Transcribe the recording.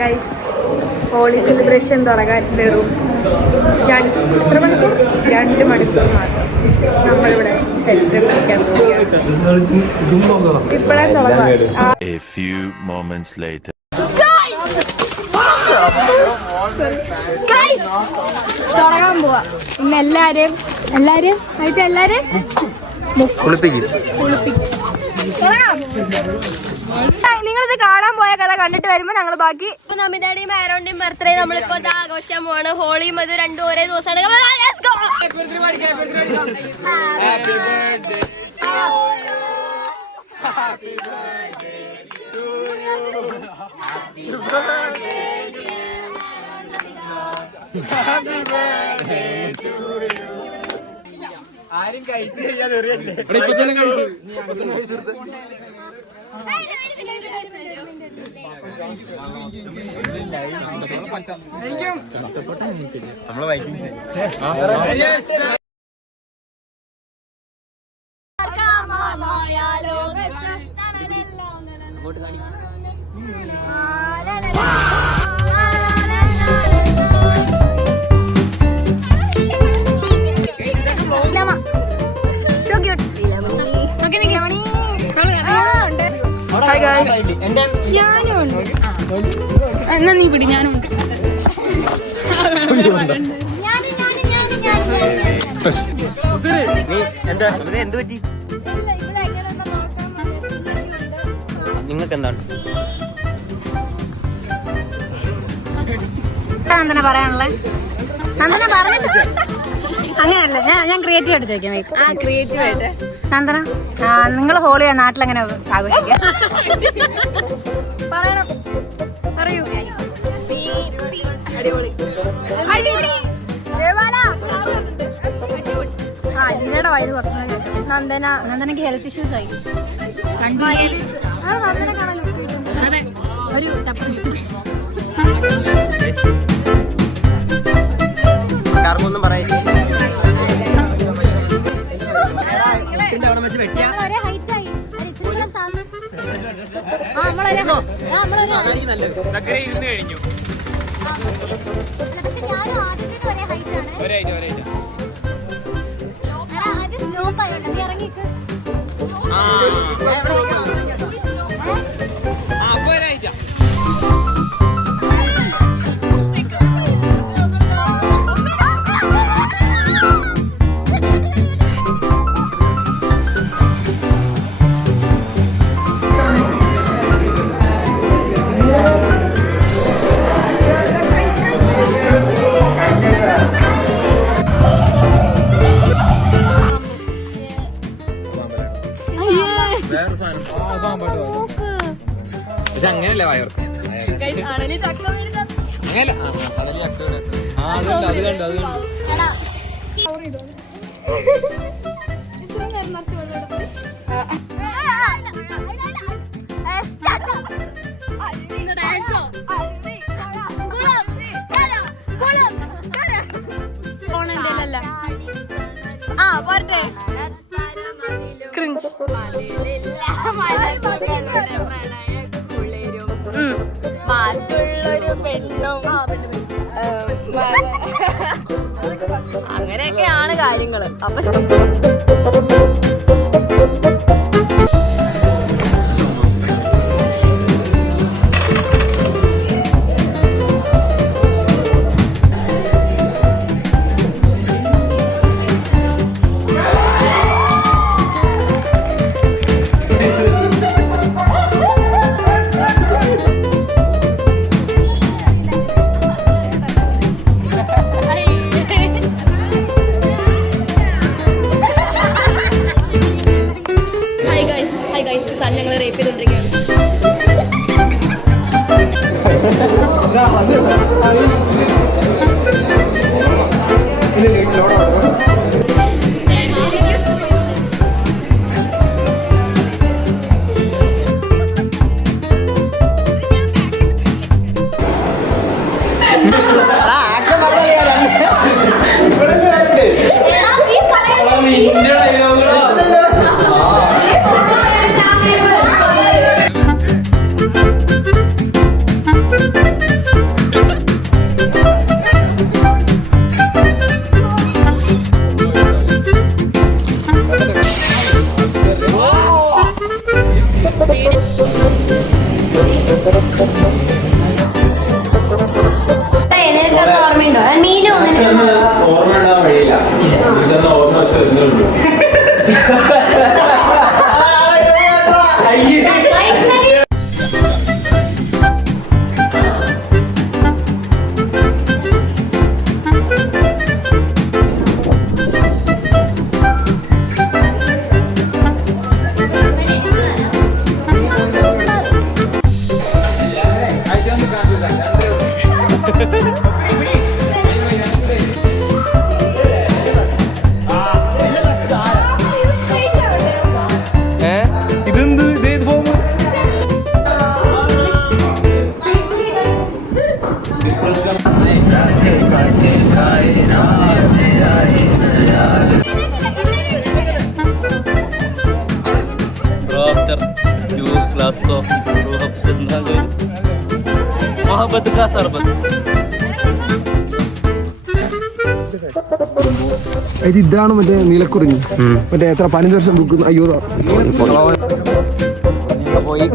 Guys holy celebration തുടങ്ങാൻ വെറും എത്ര മണിക്കൂർ 2 മണിക്കൂർ മാത്രം നമ്മളിവിടെ സെലിബ്രേറ്റ് പോവുകയാണ്. ഇപ്പോഴാണ് തുടങ്ങാൻ പോവാ. ഇന്ന് എല്ലാരും നിങ്ങളിത് കാണാൻ പോയ കഥ കണ്ടിട്ട് വരുമ്പോ ഞങ്ങൾ ബാക്കി നമിതയുടെയും ആരോണിന്റെയും ബർത്ത്ഡേ നമ്മളിപ്പോ ആഘോഷിക്കാൻ പോവാണ്. ഹോളിയും അത് രണ്ടും ഒരേ ദിവസമാണ്. ആരും കഴിച്ചു കഴിഞ്ഞാൽ നമ്മളെ വൈകിങ് എന്നാ നീ പിടി ഞാനും നിങ്ങൾക്ക് എന്താണ് നന്ദന പറയാനുള്ളത്? നന്ദന പറഞ്ഞിട്ട് അങ്ങനെയല്ലേ ഞാൻ ക്രിയേറ്റീവ് ആയിട്ട് ചോദിക്കാം. ക്രിയേറ്റീവ് ആയിട്ട് നന്ദന നിങ്ങൾ ഹോളി നാട്ടിലെങ്ങനെ ആഘോഷിക്കാം? പറയണം, പറയൂ. നിങ്ങളുടെ വയറ് കുറച്ച് നന്ദനക്ക് ഹെൽത്ത് ഇഷ്യൂസ് ആയി. നന്ദന കാണാൻ അതെ ഒരു ചപ്പി ഒന്നും പറയില്ല. പക്ഷെ അങ്ങനെയല്ലേ വയർക്ക് അങ്ങനല്ല പോരട്ടെ ക്രിഞ്ച് മാറ്റുള്ളൊരു പെണ്ണും അങ്ങനെയൊക്കെയാണ് കാര്യങ്ങള്. അപ്പൊ ഞങ്ങൾ റേപ്പ് ചെയ്തോണ്ടിരിക്കുകയാണ്. നിനക്കത് ഓർമ്മയുണ്ടോ? മീനോ ഓർമ്മ ഉണ്ടാകാൻ വഴിയില്ല. എനിക്കന്ന് ഓർമ്മ വെച്ച് വരുന്നുണ്ട്. ഇതെന്ത് ഇതേത് ഫോം? मोहब्बत का शरबत ഇതാണ് മറ്റേ നീലക്കുറിഞ്ഞി മറ്റേ എത്ര 15 വർഷം ബുക്ക്. അയ്യോ പോയി